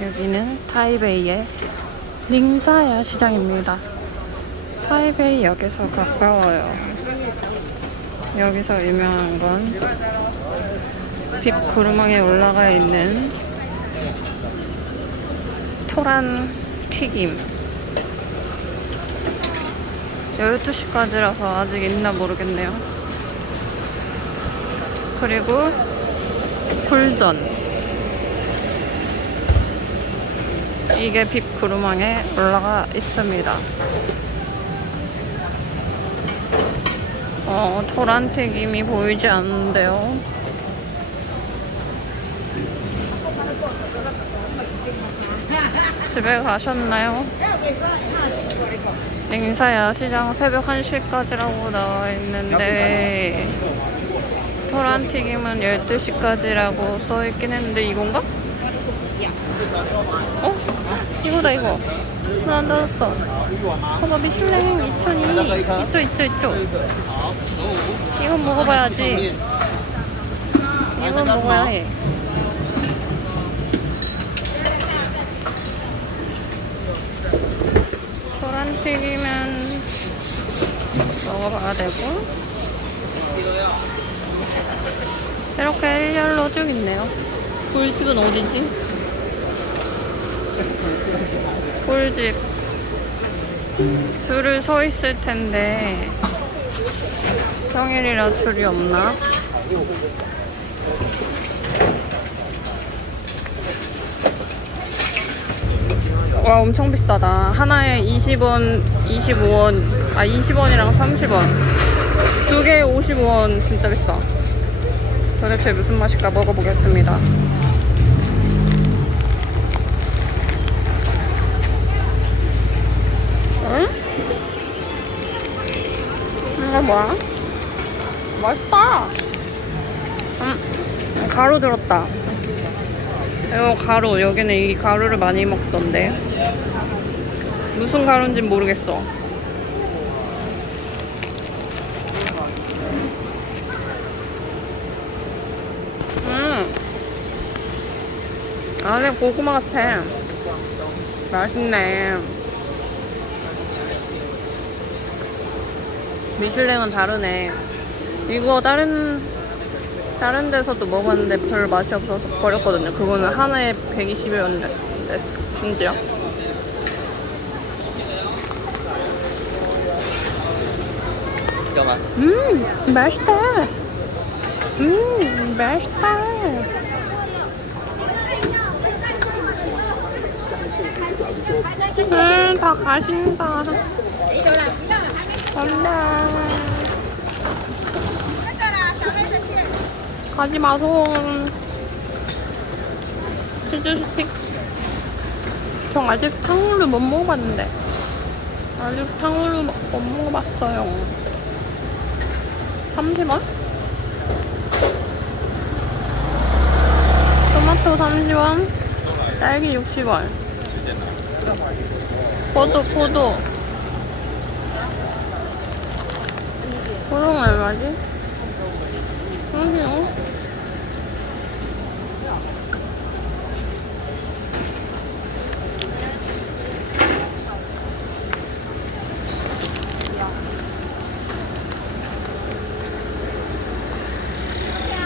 여기는 타이베이의 닝사야 시장입니다. 타이베이 역에서 가까워요. 여기서 유명한 건빛 구르망에 올라가 있는 토란 튀김. 12시까지라서 아직 있나 모르겠네요. 그리고 굴전. 이게 빛 구르망에 올라가 있습니다. 어, 토란 튀김이 보이지 않는데요. 집에 가셨나요? 링사야 시장 새벽 1시까지라고 나와 있는데 토란 튀김은 12시까지라고 써 있긴 했는데 이건가? 어? 이거다 이거. 나 안 닫았어. 봐봐 미슐랭 2002 있죠 있죠 있죠. 이건 먹어봐야지. 이건 먹어야 해. 계란튀김은 먹어봐야 되고. 이렇게 일렬로 쭉 있네요. 꿀집은 어디지? 꿀집. 줄을 서 있을 텐데 평일이라 줄이 없나? 와 엄청 비싸다. 하나에 20원 25원 아 20원이랑 30원. 두 개에 55원. 진짜 비싸. 도대체 무슨 맛일까 먹어보겠습니다 응? 이거 뭐야? 맛있다. 음 가루 들었다. 이거 가루. 여기는 이 가루를 많이 먹던데. 무슨 가루인지 모르겠어. 음. 안에 고구마 같아. 맛있네 미슐랭은 다르네 이거 다른 다른 데서도 먹었는데 별 맛이 없어서 버렸거든요. 그거는 하나에 120원인데 심지어. 음 맛있다. 음 맛있다. 음다 가신다. 간다. 가지 마소. 치즈 스틱. 전 아직 탕후루 못 먹어봤는데. 아직 탕후루 못 먹어봤어요. 30원? 토마토 30원. 딸기 60원. 포도, 포도. 포도는 얼마지? 30원?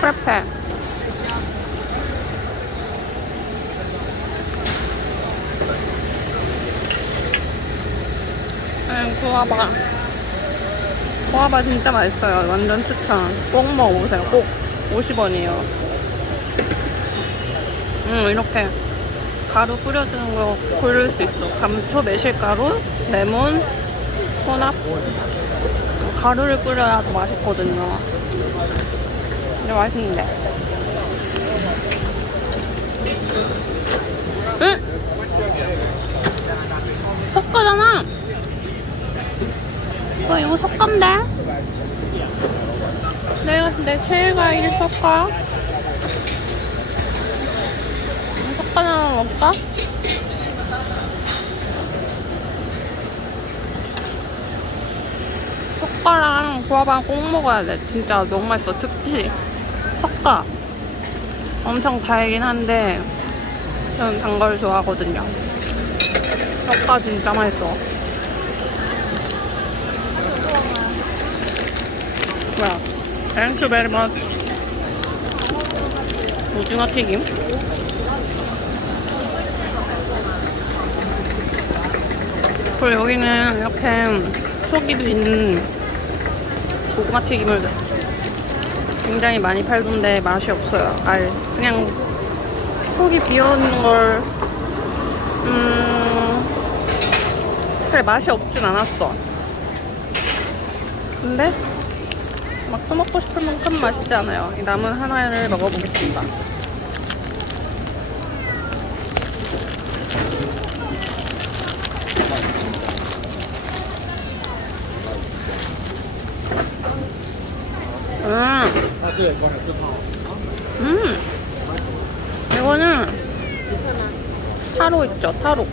프레페 응, 구워봐. 구워봐 진짜 맛있어요. 완전 추천. 꼭 먹어보세요. 꼭. 50원이에요. 음, 이렇게 가루 뿌려주는 거 고를 수 있어. 감초, 매실가루, 레몬, 혼합. 가루를 뿌려야 더 맛있거든요. 근데 맛있는데. 응? 섞어잖아. 섞은데? 내가 내 최애가 이 섞어. 섞어나 먹까? 젓가랑 구워봐 꼭 먹어야 돼. 진짜 너무 맛있어. 특히 섞어. 엄청 달긴 한데 저는 단 걸 좋아하거든요. 떡가 진짜 맛있어. 베리 머치. 오징어 튀김. 그리고 여기는 이렇게 속이도 있는 고구마 튀김을 굉장히 많이 팔던데 맛이 없어요. 알 그냥 속이 비어있는 걸 음... 그래 맛이 없진 않았어. 근데 막 또 먹고 싶을 만큼 맛있지 않아요. 이 남은 하나를 먹어보겠습니다. 음, 음, 이거는 타로 있죠, 타로.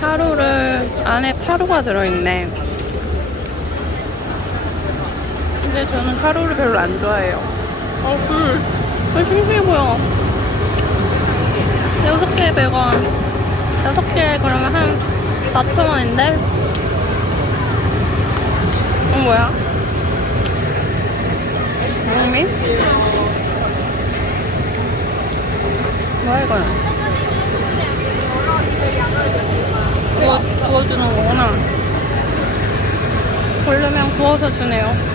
타로를 안에 타로가 들어있네. 근데 저는 타로를 별로 안 좋아해요. 어, 굴. 어, 싱싱해 보여. 여섯 개에 100원. 여섯 개에 그러면 한 4,000원인데? 어, 뭐야? 뭐니? 뭐야, 이거는? 구워, 구워주는 거구나. 고르면 구워서 주네요.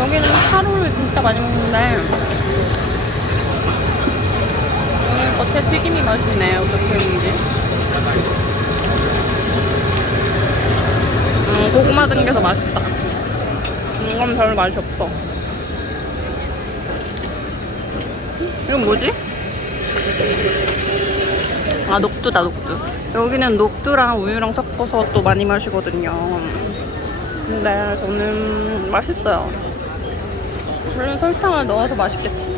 여기는 하루를 진짜 많이 먹는데 음, 겉에 튀김이 맛있네 어떻게 먹는지. 음, 고구마 든게서 맛있다. 이건 별로 맛이 없어. 이건 뭐지? 아 녹두다 녹두. 여기는 녹두랑 우유랑 섞어서 또 많이 마시거든요. 근데 저는 맛있어요 물론 설탕을 넣어서 맛있겠지.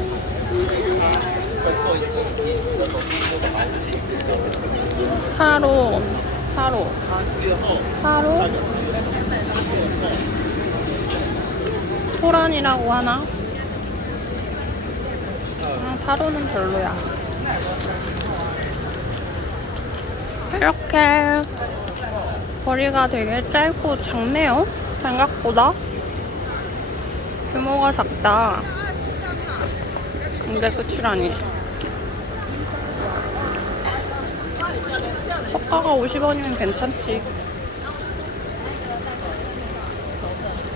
타로, 타로, 타로, 토란이라고 하나? 아, 타로는 별로야. 이렇게 거리가 되게 짧고 작네요. 생각보다. 규모가 작다. 근데 끝이라니. 석가가 50원이면 괜찮지.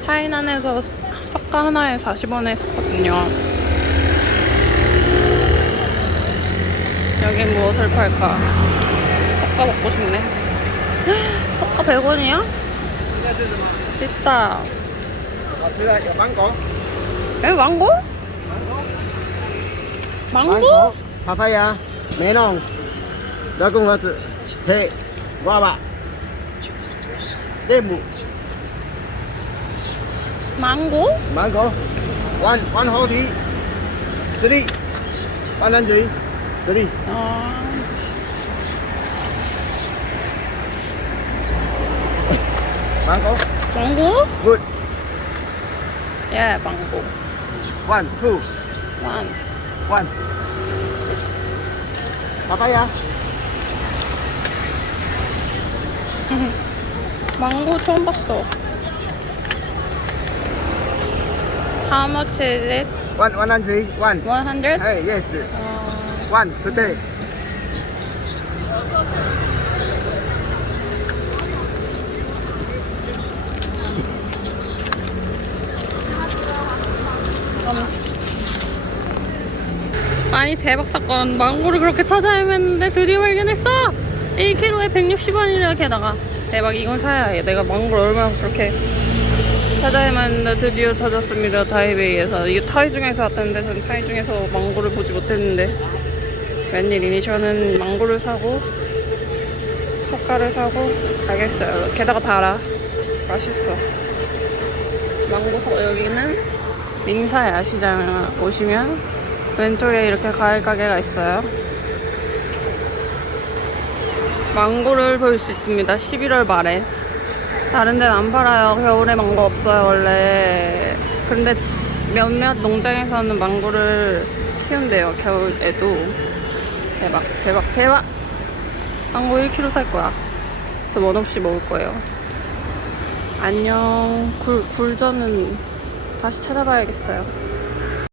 타이난에서 석가 하나에 40원에 샀거든요. 여기 무엇을 팔까? 석가 먹고 싶네. 석가 100원이야? 비싸. 망고. 에 망고? 망고? 파파야. 메롱. 나공가트. 대. 와봐. 레무. 망고? 망 예, 망고. 원, 투. 완. 원. 파파야. 망고 처음 봤어. How much is it? 원, 원란주의. 원. 100? Hey, yes. 어, 원, 그 아니 대박 사건. 망고를 그렇게 찾아 헤맸는데 드디어 발견했어. 1kg에 160원이라 게다가 대박 이건 사야 해. 내가 망고를 얼마나 그렇게 찾아 헤맸는데 드디어 찾았습니다. 타이베이에서. 이게 타이 중에서 왔다는데 전 타이 중에서 망고를 보지 못했는데 웬일이니 저는 망고를 사고 석가를 사고 가겠어요. 게다가 달아. 맛있어. 망고 사 여기는 민사 야 시장 오시면 왼쪽에 이렇게 과일 가게가 있어요. 망고를 볼 수 있습니다. 11월 말에. 다른 데는 안 팔아요. 겨울에 망고 없어요, 원래. 근데 몇몇 농장에서는 망고를 키운대요. 겨울에도. 대박, 대박, 대박! 망고 1kg 살 거야. 그래서 원 없이 먹을 거예요. 안녕. 굴, 굴전은 다시 찾아봐야겠어요.